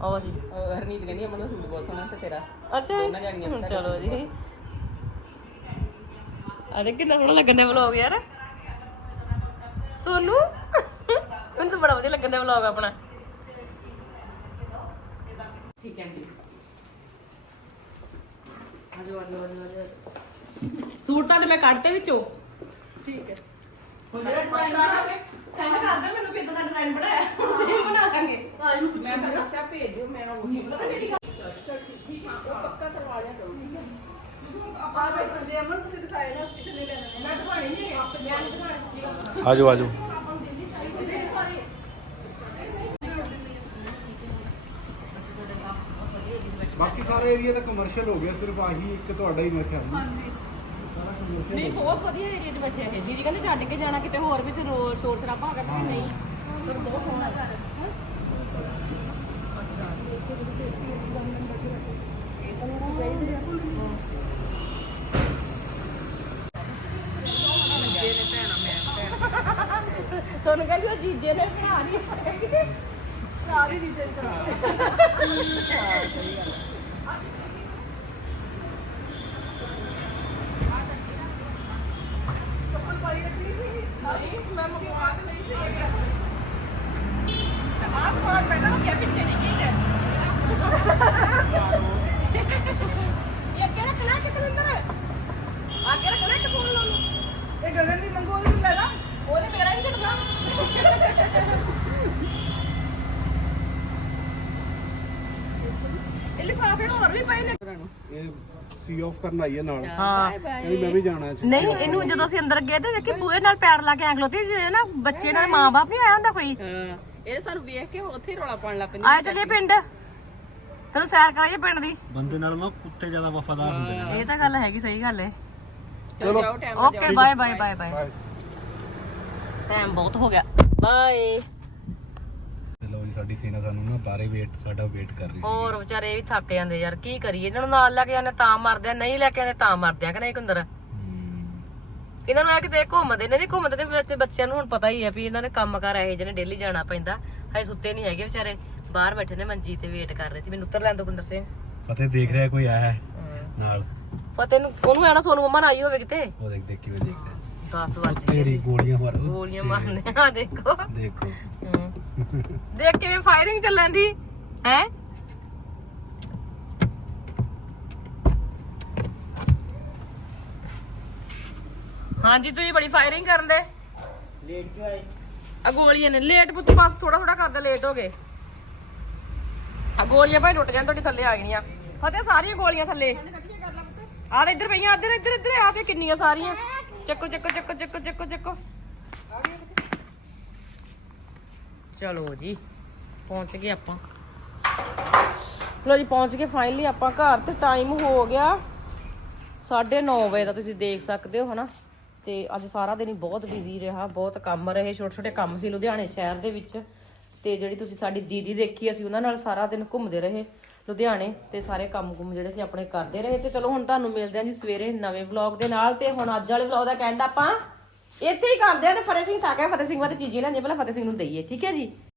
ਆਓ ਅਸੀਂ। ਹਰਨੀਤ ਕਹਿੰਦੀ ਅਮਨ ਦਾ ਸੂਟ ਬਹੁਤ ਸੋਹਣਾ ਤੇ ਤੇਰਾ। ਅੱਛਾ ਦੋਨਾਂ ਜਾਣੀਆਂ ਹੁਣ ਚਲੋ ਜੀ। ਅਰੇ ਕਿੰਨਾ ਸੋਹਣਾ ਲੱਗਣ ਦਾ ਵਲੌਗ ਯਾਰ। ਸੋਨੂ ਮੈਨੂੰ ਤਾਂ ਬੜਾ ਵਧੀਆ ਲੱਗਣ ਦਾ ਵਲੌਗ ਆਪਣਾ। ਠੀਕ ਹੈ ਆਂਟੀ ਆਜੋ ਆਜੋ ਆਜੋ ਆਜੋ ਸੂਟ ਤੁਹਾਡੇ ਮੈਂ ਕੱਢਤੇ ਵਿੱਚੋਂ? ਠੀਕ ਹੈ। ਹੁਣ ਜਿਹੜਾ ਡਿਜ਼ਾਈਨ ਬਣਾਵੇ ਸੈਂਡ ਕਰ ਦੇ ਮੈਨੂੰ ਕਿਦਾਂ ਦਾ ਡਿਜ਼ਾਈਨ ਬਣਾਇਆ। ਸੇਮ ਬਣਾ ਲਾਂਗੇ। ਮੈਂ ਤਾਂ ਦੱਸਿਆ ਭੇਜ ਦਿਓ ਮੈਂ ਉਹੀ ਪਤਾ ਮੇਰੀ ਗੱਲ ਆ ਦੱਸ ਦਿੰਦੇ ਅਮਨ ਤੁਸੀਂ ਦਿਖਾਏ ਨਾ ਕਿਸੇ ਨੇ ਲੈਣਾ ਮੈਂ ਦਿਖਾਣੀ ਨਹੀਂ ਆਪ ਮੈਂ ਨਹੀਂ ਦਿਖਾਣੀ ਆਜੋ ਆਜੋ। ਬਾਕੀ ਸਾਰੇ ਏਰੀਆ ਤਾਂ ਕਮਰਸ਼ੀਅਲ ਹੋ ਗਿਆ ਸਿਰਫ ਆਹੀ ਇੱਕ ਤੁਹਾਡਾ ਹੀ ਮੈਂ ਖਿਆਲ ਹਾਂਜੀ। ਨਹੀਂ ਬਹੁਤ ਵਧੀਆ ਏਰੀਆ 'ਚ ਬੈਠੇ ਆ ਦੀਦੀ ਕਹਿੰਦੇ ਛੱਡ ਕੇ ਜਾਣਾ ਕਿਤੇ ਹੋਰ ਵੀ ਤੇ ਰੋ- ਸ਼ੋਰ ਸ਼ਰਾਬਾ ਹੈਗਾ ਤੇ ਨਹੀਂ। ਪਰ ਬਹੁਤ ਸੋਹਣਾ ਘਰ ਸੋਨੂੰ ਕਹਿੰਦੀ ਉਹ ਜੀਜੇ ਨੇ ਬਣਾ ਲਈ ਸਾਰੇ ਰੀਜਨ ਕਰਾ ਮੈਂ ਮੰਗਵਾ ਤੇ ਨਹੀਂ ਸੀ ਆਹ ਸਮਾਨ ਪਹਿਲਾਂ ਰੱਖਿਆ ਪਿੱਛੇ ਨਹੀਂ ਗਈ ਹੈ ਇਹ ਅੱਗੇ ਰੱਖਣਾ ਕਿ ਤਰਿੰਦਰ ਅੱਗੇ ਰੱਖਣਾ ਕਿ ਫੋਨ ਲਾ ਲਓ ਇਹ ਗਗਨ ਦੀ ਮੰਗੋ ਉਹਨੂੰ ਲੈ ਲਾ ਉਹਨੇ ਮੇਰਾ ਨਹੀਂ ਛੱਡਣਾ ਇਹ ਲਿਫਾਫੇ ਹੋਰ ਵੀ ਪਏ ਨੇ ਇਹ ਸੀ ਆਫ ਕਰਨ ਆਈ ਹੈ ਨਾਲ। ਹਾਂ। ਕਹਿੰਦੀ ਮੈਂ ਵੀ ਜਾਣਾ ਹੈ। ਨਹੀਂ ਇਹਨੂੰ ਜਦੋਂ ਅਸੀਂ ਅੰਦਰ ਗਏ ਤੇ ਵੇਖੀ ਬੂਹੇ ਨਾਲ ਪੈਰ ਲਾ ਕੇ ਐਂ ਖਲੋਤੀ ਜਿਵੇਂ ਨਾ ਬੱਚੇ ਨਾਲ ਮਾਂ-ਬਾਪ ਨਹੀਂ ਆਇਆ ਹੁੰਦਾ ਕੋਈ? ਹਾਂ ਇਹ ਸਾਨੂੰ ਵੇਖ ਕੇ ਉੱਥੇ ਹੀ ਰੌਲਾ ਪਾਉਣ ਲੱਗ ਪੈਂਦੀ ਆਏ ਚੱਲੀਏ ਪਿੰਡ? ਚਲੋ ਸੈਰ ਕਰਾਈਏ ਪਿੰਡ ਦੀ। ਬੰਦੇ ਨਾਲ ਨਾ ਕੁੱਤੇ ਜ਼ਿਆਦਾ ਵਫਾਦਾਰ ਹੁੰਦੇ ਨੇ। ਇਹ ਤਾਂ ਗੱਲ ਹੈਗੀ ਸਹੀ ਗੱਲ ਹੈ ਚਲੋ okay bye bye bye bye time ਬਹੁਤ ਹੋ ਗਿਆ। ਬਾਏ ਸਾਡੀ ਸੀਨਾ ਸਾਨੂੰ ਨਾ ਬਾਰੇ ਵੇਟ ਸਾਡਾ ਵੇਟ ਕਰ ਰਹੀ ਹੋਰ ਵਿਚਾਰੇ ਇਹ ਵੀ ਥੱਕ ਜਾਂਦੇ ਯਾਰ ਕੀ ਕਰੀਏ? ਇਹਨਾਂ ਨੂੰ ਨਾਲ ਲੈ ਕੇ ਜਾਂਦੇ ਤਾਂ ਮਰਦੇ ਆ ਨਹੀਂ ਲੈ ਕੇ ਜਾਂਦੇ ਤਾਂ ਮਰਦੇ ਆ ਕਿ ਨਹੀਂ ਕੁੰਦਰ? ਇਹਨਾਂ ਨੂੰ ਆ ਕਿਤੇ ਘੁੰਮਦੇ ਨੇ ਨਹੀਂ ਘੁੰਮਦੇ ਤੇ ਬੱਚਿਆਂ ਨੂੰ ਹੁਣ ਪਤਾ ਹੀ ਆ ਵੀ ਇਹਨਾਂ ਦੇ ਕੰਮ ਕਾਰ ਇਹੋ ਜਿਹੇ ਨੇ ਡੇਲੀ ਜਾਣਾ ਪੈਂਦਾ। ਹਜੇ ਸੁੱਤੇ ਨਹੀਂ ਹੈਗੇ ਵਿਚਾਰੇ। ਬਾਹਰ ਬੈਠੇ ਨੇ ਮੰਜੀ ਤੇ ਵੇਟ ਕਰ ਰਹੇ ਸੀ। ਮੈਨੂੰ ਉੱਤਰ ਲੈਣ ਦੋ ਕੁੰਦਰ ਸਿੰਘ। ਫਤਿਹ ਦੇਖ ਰਿਹਾ ਕੋਈ ਆਇਆ ਹੈ ਨਾਲ? ਫਤਿਹ ਨੂੰ ਉਹਨੂੰ ਆਣਾ ਸੋਨੂੰ ਮੰਮਾ ਨਾ ਆਈ ਹੋਵੇ ਕਿਤੇ? ਉਹ ਦੇਖ ਦੇਖ ਕਿਵੇਂ ਦੇਖ ਰਿਹਾ। 10 ਵਜ ਤੇਰੀ ਗੋਲੀਆਂ ਮਾਰ ਗੋਲੀਆਂ ਮਾਰਨੇ ਆ ਦੇਖੋ। ਦੇਖੋ। ਹਮ। ਦੇਖ ਕਿਵੇਂ ਫਾਇਰਿੰਗ ਚੱਲਣ ਦੀ ਹੈ? ਹਾਂਜੀ ਤੁਸੀਂ ਬੜੀ ਫਾਇਰਿੰਗ ਕਰਨ ਦੇ ਲੇਟ ਕੇ ਆਏ? ਆ ਗੋਲੀਆਂ ਨੇ। ਲੇਟ ਪੁੱਤ ਬਸ ਥੋੜਾ ਥੋੜਾ ਕਰਦੇ ਲੇਟ ਹੋ ਗਏ। ਆ ਗੋਲੀਆਂ ਭਾਈ ਟੁੱਟ ਜਾਣ ਤੁਹਾਡੀ ਥੱਲੇ ਆ ਗਈਆਂ ਫਤਿਹ ਸਾਰੀਆਂ ਗੋਲੀਆਂ ਥੱਲੇ? ਆ ਇੱਧਰ ਪਈਆਂ ਇੱਧਰ ਇੱਧਰ ਇੱਧਰ ਆ ਤੇ ਕਿੰਨੀਆਂ ਸਾਰੀਆਂ। ਚੱਕੋ ਚੱਕੋ ਚੱਕੋ ਚੱਕੋ ਚੱਕੋ ਚੱਕੋ। ਚਲੋ ਜੀ, ਪਹੁੰਚ ਗਏ ਆਪਾਂ। ਲੋ ਜੀ, ਪਹੁੰਚ ਗਏ ਫਾਈਨਲੀ ਆਪਾਂ ਘਰ ਤੇ ਟਾਈਮ ਹੋ ਗਿਆ 9:30 ਵਜੇ ਦਾ, ਤੁਸੀਂ ਦੇਖ ਸਕਦੇ ਹੋ ਹਨਾ। ਤੇ ਅੱਜ ਸਾਰਾ ਦਿਨ ਹੀ ਬਹੁਤ ਬਿਜ਼ੀ ਰਿਹਾ, ਬਹੁਤ ਕੰਮ ਰਹੇ ਛੋਟੇ ਛੋਟੇ ਕੰਮ ਸੀ ਲੁਧਿਆਣੇ ਸ਼ਹਿਰ ਦੇ ਵਿੱਚ। ਤੇ ਜਿਹੜੀ ਤੁਸੀਂ ਸਾਡੀ ਦੀਦੀ ਦੇਖੀ, ਅਸੀਂ ਉਹਨਾਂ ਨਾਲ ਸਾਰਾ ਦਿਨ ਘੁੰਮਦੇ ਰਹੇ ਲੁਧਿਆਣੇ ਤੇ ਸਾਰੇ ਕੰਮ ਕੁਮ ਜਿਹੜੇ ਸੀ ਆਪਣੇ ਕਰਦੇ ਰਹੇ। ਤੇ ਚਲੋ ਹੁਣ ਤੁਹਾਨੂੰ ਮਿਲਦੇ ਹਾਂ ਜੀ ਸਵੇਰੇ ਨਵੇਂ ਵਲੌਗ ਦੇ ਨਾਲ। ਤੇ ਹੁਣ ਅੱਜ ਵਾਲੇ ਵਲੌਗ ਦਾ ਕਹਿੰਦਾ ਆਪਾਂ ਇੱਥੇ ਹੀ ਕਰਦੇ ਆ ਤੇ ਫਤਿਹ ਸਿੰਘ ਥਾ ਫਤਿਹ ਸਿੰਘ ਵਾਸਤੇ ਚੀਜ਼ੀ ਲੈਂਦੇ ਪਹਿਲਾਂ ਫਤਿਹ ਸਿੰਘ ਨੂੰ ਦਈਏ, ਠੀਕ ਹੈ ਜੀ?